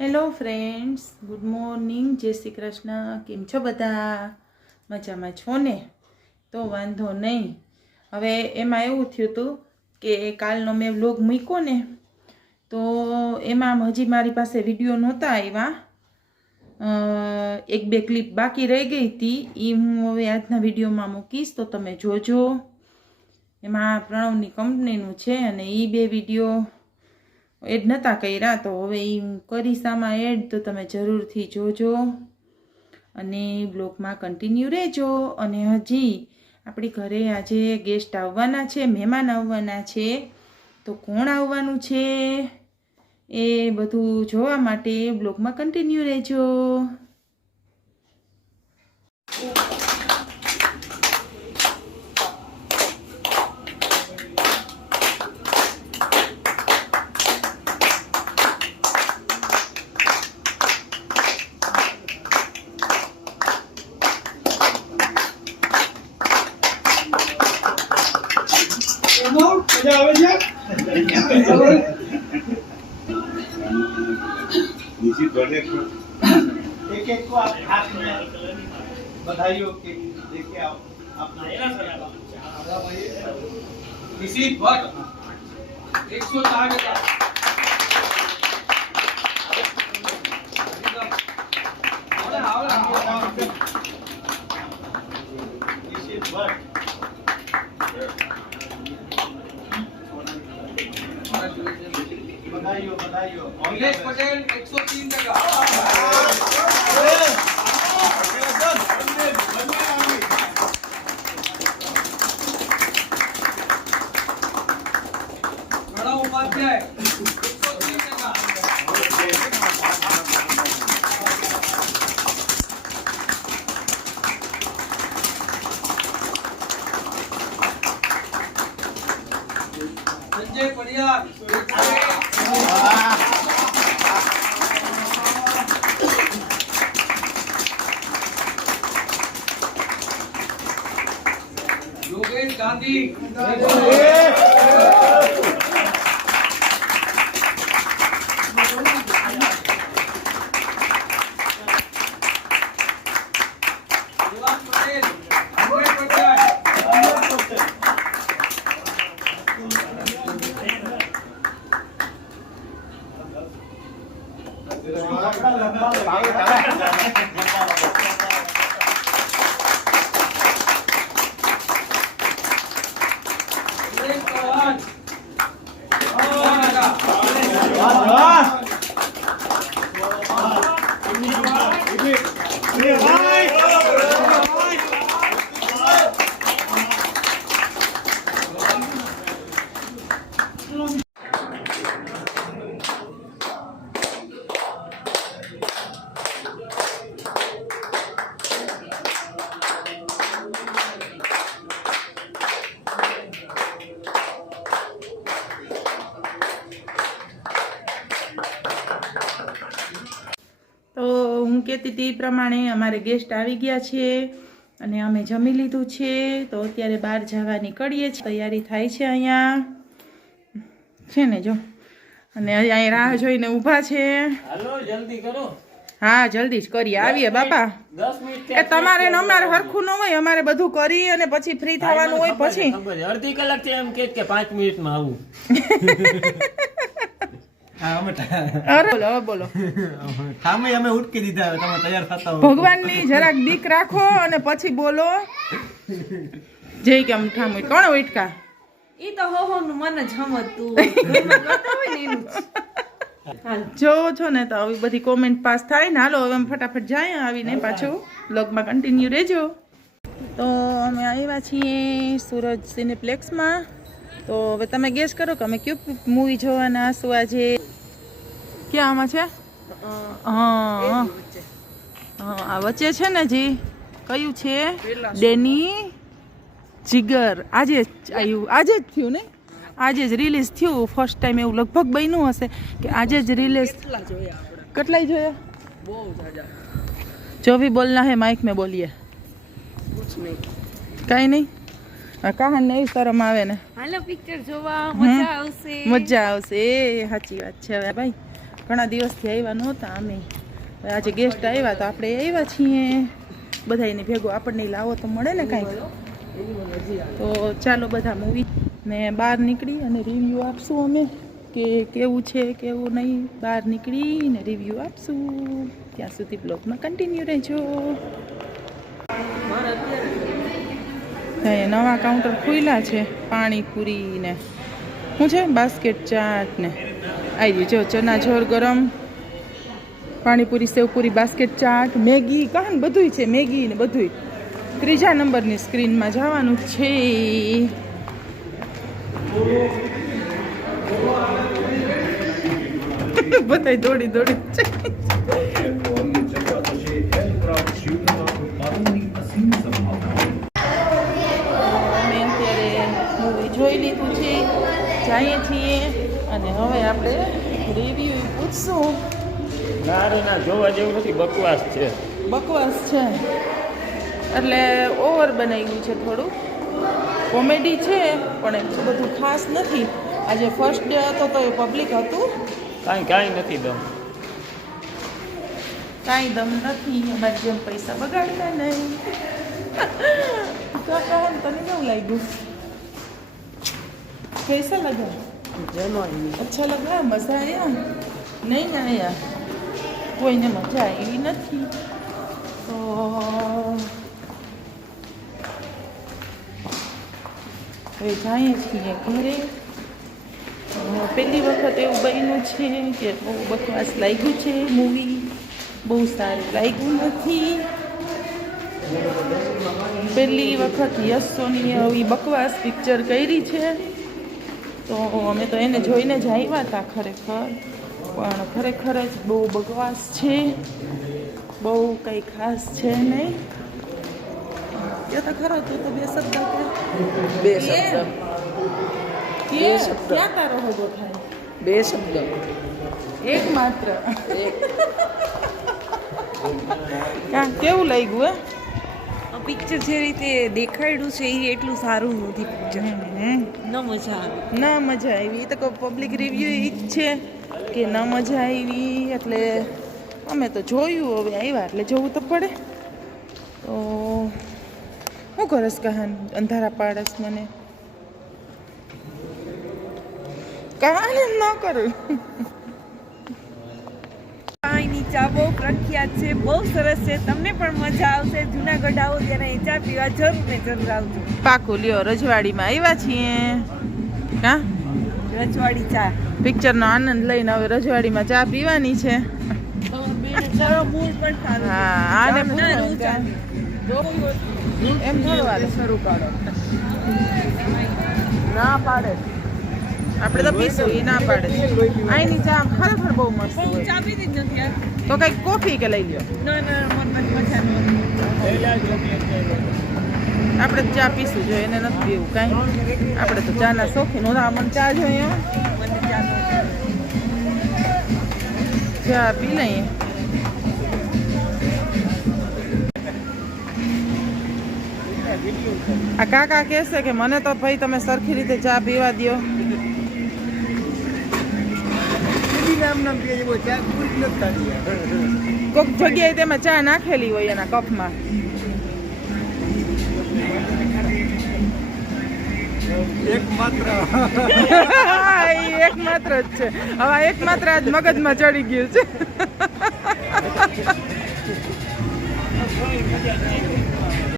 Hello friends, good morning, જય શ્રી કૃષ્ણ. કેમ છો બધા? મજામાં છો ને? તો વાંધો નહીં. હવે એમાં એવું થયું હતું કે કાલનો મેં વ્લોગ મૂક્યો ને, તો એમાં હજી મારી પાસે વિડીયો નહોતા આવ્યા. એક બે ક્લિપ બાકી રહી ગઈ હતી, એ હું હવે આજના વિડીયોમાં મૂકીશ, તો તમે જોજો. એમાં પ્રણવની કંપનીનું છે અને એ બે વિડીયો એડ નહોતા કર્યા, તો હવે એ હું કરીશ આમાં એડ, તો તમે જરૂરથી જોજો અને બ્લોગમાં કન્ટિન્યુ રહેજો. અને હજી આપણી ઘરે આજે ગેસ્ટ આવવાના છે, મહેમાન આવવાના છે, તો કોણ આવવાનું છે એ બધું જોવા માટે બ્લોગમાં કન્ટિન્યુ રહેજો. एक एक को आप हाथ में बधाइयों के लेके आओ अपना किसी भट्ट 160 का किसी भट्ट बधाइयों बधाइयों अखिलेश पटेल 103 टका प्रणव उपाध्याय 103 टका संजय पडियार योगेश गांधी देवांग पटेल હું કહેતી હતી એ પ્રમાણે અમારે ગેસ્ટ આવી ગયા છે અને અમે જમી લીધું છે, તો અત્યારે બહાર જવા નીકળીએ છીએ. તૈયારી થાય છે અહીંયા છે ને, જો. અને અહીંયા રાહ જોઈને ઊભા છે. હાલો જલ્દી કરો. હા, જલ્દી જ કરીએ, આવીએ બાપા. 10 મિનિટ એ તમારે ને અમારે હરખું ન હોય, અમારે બધું કરી અને પછી ફ્રી થવાનું હોય. પછી અડધી કલાક થી એમ કે 5 મિનિટમાં આવું. અરે બોલો, હવે બોલો. સામે અમે ઉટકી દીધા, તમે તૈયાર થતા હો. ભગવાનની જરાક બીક રાખો અને પછી બોલો. જય કેમ ઠામ કોણ ઉઠકા? ઈ તો હો નું મન જ હમતું ઘરમાં કરતા હોય ને એનું જોવો છો ને, તો આવી બધી કોમેન્ટ પાસ થાય ને. હાલો હવે અમે ફટાફટ જાય, આવીને પાછું બ્લોગમાં કન્ટિન્યુ રહેજો. તો અમે આવ્યા છીએ સુરજ સિનેપ્લેક્સમાં. તો હવે તમે ગેસ કરો કે અમે કયું મૂવી જોવાના શું આજે? ક્યાં આમાં છે? હા, આ વચ્ચે છે ને જી, કયું છે? ડેની જીગર. આજે જ આવ્યું, આજે જ થયું ને, આજે જ રિલીઝ થયું. ફર્સ્ટ ટાઈમ એવું લગભગ બન્યું હશે કે આજે જ રિલીઝ. કેટલાય જોયા? जो भी बोलना है माइक में बोलिए. कहीं नहीं. कहा नहीं शरम आवे ने. હાલો પિક્ચર જોવા મજા આવશે. મજા આવશે, સાચી વાત છે. હવે ભાઈ ઘણા દિવસથી આવ્યા નહોતા અમે. આજે ગેસ્ટ આવ્યા તો આપણે આવ્યા છીએ બધાને ભેગો. આપણને લાવો તો મળે ને કાંઈક. તો ચાલો બધા મૂવી ને બહાર નીકળી અને રિવ્યૂ આપશું અમે કે કેવું છે કેવું નહીં. બહાર નીકળીને રિવ્યૂ આપશું. ત્યાં સુધી બ્લોગમાં કન્ટિન્યુ રહેજો. નવા કાઉન્ટર ખુલ્લા છે. પાણીપુરી ને શું છે બાસ્કેટ ચાટ ને આવી જો ચના ચોર ગરમ પાણીપુરી સેવપુરી બાસ્કેટ ચાટ મેગી કાન બધુંય છે. મેગી ને બધુંય 3જા નંબરની સ્ક્રીનમાં જવાનું છે. બધાય દોડી દોડી છે. અમે અત્યારે મૂવી જોઈ લીધું છે. જઈએ છીએ અને હવે આપણે રિવ્યુ પૂછશું. ના જોવા જેવું નથી, બકવાસ છે. બકવાસ છે એટલે ઓવર બનાવ્યું છે થોડું. કોમેડી છે પણ એટલું બધું ખાસ નથી. આજે ફર્સ્ટ ડે હતો તો એ પબ્લિક હતું. કાંઈ નથી દમ. કાંઈ દમ નથી. અમારી જેમ પૈસા બગાડતા નહીં. તો કહે તને કેવું લાગ્યું? कैसा लगा? अच्छा लगा? मज़ा आया? नहीं आया? કોઈને મજા આવી નથી. તો હવે જઈએ છીએ ઘરે. પહેલી વખત એવું બન્યું છે કે બહુ બકવાસ લાગ્યું છે મૂવી. બહુ સારું લાગ્યું નથી. પહેલી વખત યશ સોનીએ આવી બકવાસ પિક્ચર કરી છે. તો અમે તો એને જોઈને જ આવ્યા હતા ખરેખર. પણ ખરેખર જ બહુ બકવાસ છે. બહુ કંઈ ખાસ છે નહીં. એ તો ખરો. તું તો બે શબ્દ બે શબ્દ ક્યાં તારો હોગો થાય? બે શબ્દ એક માત્ર. કેવું લાગ્યું હે પિક્ચર જે રીતે દેખાડ્યું છે એ એટલું સારું નથી પિક્ચર. ન મજા આવે. ના મજા આવી. એ તો પબ્લિક રિવ્યુ એ જ છે કે ન મજા આવી. એટલે અમે તો જોયું. હવે આવ્યા એટલે જોવું તો પડે. તો શું કરસ કહાન અંધારા પાડસ મને? કહાન એમ ન કરું. પાણીની ચા બહુ પ્રખ્યાત છે, બહુ સરસ છે. તમને પણ મજા આવશે. જુનાગઢ આવો ત્યારે અહીં ચા પીવા જરૂર ને જરૂર આવજો. પાકું લ્યો. રજવાડીમાં આવ્યા છીએ. હા, રજવાડી ચા. પિક્ચરનો આનંદ લઈને હવે રજવાડીમાં ચા પીવાની છે. મૂળ પણ સારું. હા, આને પૂછો એમ થોડું શરૂ કરો. ના પાડે. આપણે તો પીશું. એ ના પાડે. અહીંની ચા ખરેખર બહુ મસ્ત હું હોય. ચા પીધી જ નથી યાર. તો કંઈક કોફી કે લઈ લ્યો. ના મને મજા નથી. આપણે તો ચા પીશું. જો એને નથી પીવું કાંઈ. આપણે તો ચાના શોખીન. હું મને ચા જોઈએ. મને ચા ચા પી લઈએ. આ કાકા કહેશે કે મને તો ભાઈ તમે સરખી રીતે ચા પીવા દો. કોઈક જગ્યાએ તેમાં ચા નાખેલી હોય એના કપમાં. એકમાત્ર એકમાત્ર જ છે. હવે એકમાત્ર આજ મગજમાં ચડી ગયું છે.